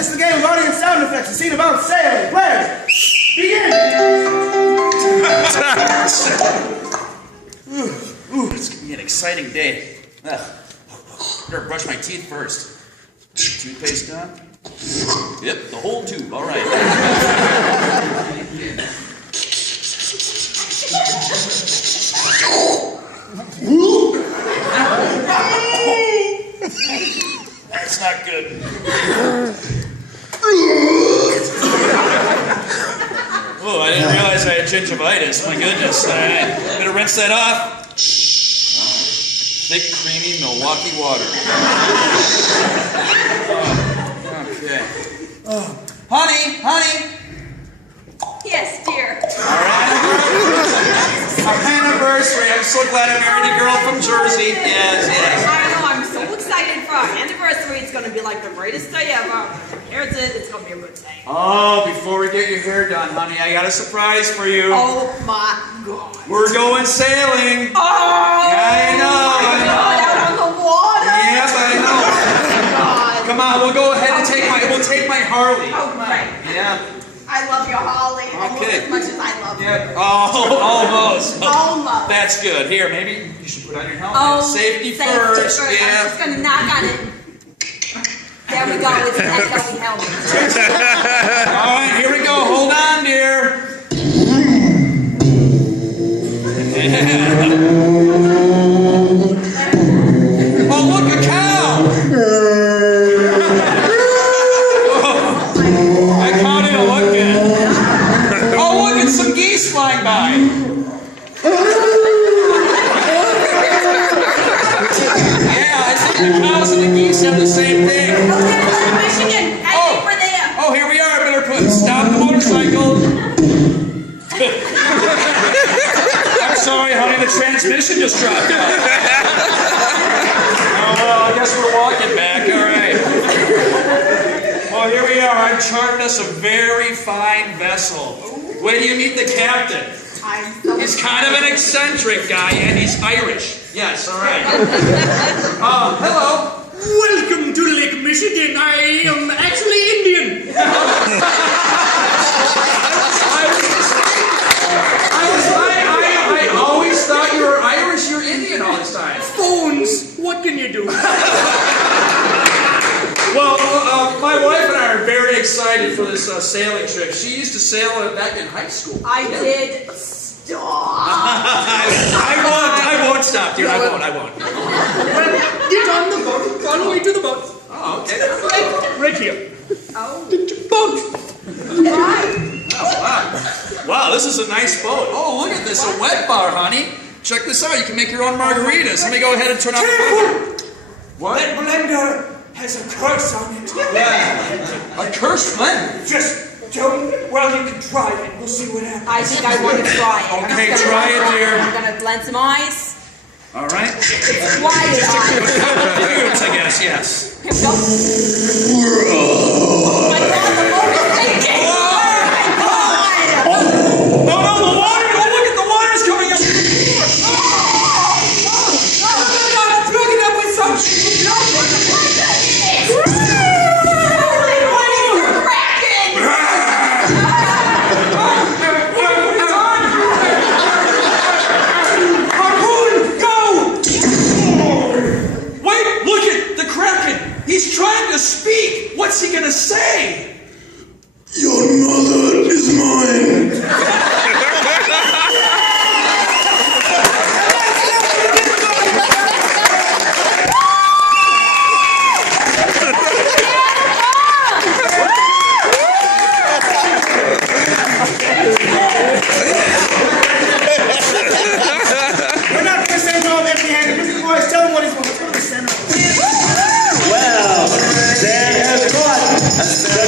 This is a game of audience sound effects. A scene about sailing. Players, begin! It's gonna be an exciting day. Better brush my teeth first. Toothpaste done? Yep, the whole tube. All right. That's not good. Oh, I didn't realize I had gingivitis. My goodness. All right. Better rinse that off. Thick, creamy Milwaukee water. Okay. Honey. Yes, dear. All right. Our anniversary. I'm so glad I married a girl from Jersey. Yes. I know. I'm so excited for our anniversary. It's going to be like the greatest day ever. Here's it. It's going to be a good day. Oh, before we get your hair done, honey, I got a surprise for you. Oh my God. We're going sailing. Oh. Yeah, I know. Out on the water. Yes, I know. God. Come on, we'll go ahead and take my Harley. Oh my. Yeah. I love your Harley almost Okay. as much as I love you. Yeah. Oh, almost. Almost. That's good. Here, maybe you should put on your helmet. Oh, Safety first. I'm Yeah. just going to knock on it. There we go. It's an echoey helmet. All right, here we go. Hold on, dear. Yeah. Oh, look, a cow. I caught it looking. Oh, look, it's some geese flying by. Yeah, I think the cows and the geese have the same thing. Michigan. I think we're there. Oh, here we are. Better stop the motorcycle. I'm sorry, honey. The transmission just dropped out. Oh, well, I guess we're walking back. All right. Well, here we are. I've chartered us a very fine vessel. Wait till you meet the captain. He's kind of an eccentric guy, and he's Irish. Yes, all right. Hello. Welcome to Lake Michigan. I am actually Indian. I always thought you were Irish. You're Indian all this time. Phones. What can you do? Well, my wife and I are very excited for this sailing trip. She used to sail back in high school. I did. Stop. I won't stop, dear. I won't. Get on the boat. On the way to the boat. Oh, okay. Right here. Oh. Boat. Right. Oh, wow, this is a nice boat. Oh, look at this, a wet bar, honey. Check this out. You can make your own margaritas. Let me go ahead and turn off the blender. What? That blender has a curse on it. Yeah. A cursed blender? Just don't. Well, you can try it. We'll see what happens. I think I want to try it. Okay, try it, dear. I'm going to blend some ice. All right. It's quiet ice. Cubes, I guess, yes. Here we go. Oh my God, the boat is sinking. No, the water! Oh, look at the water's coming up! I'm throwing up with something. He's trying to speak. What's he gonna say? Your mother is mine. We're not going to send home empty-handed. Mr. Boyce, tell him what he's going to send home. Well, Dan has caught the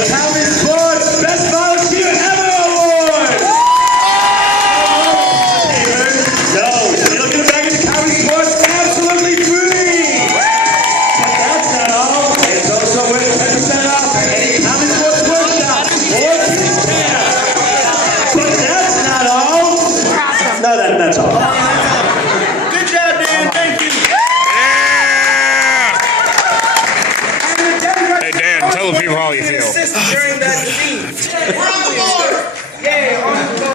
assist during that scene.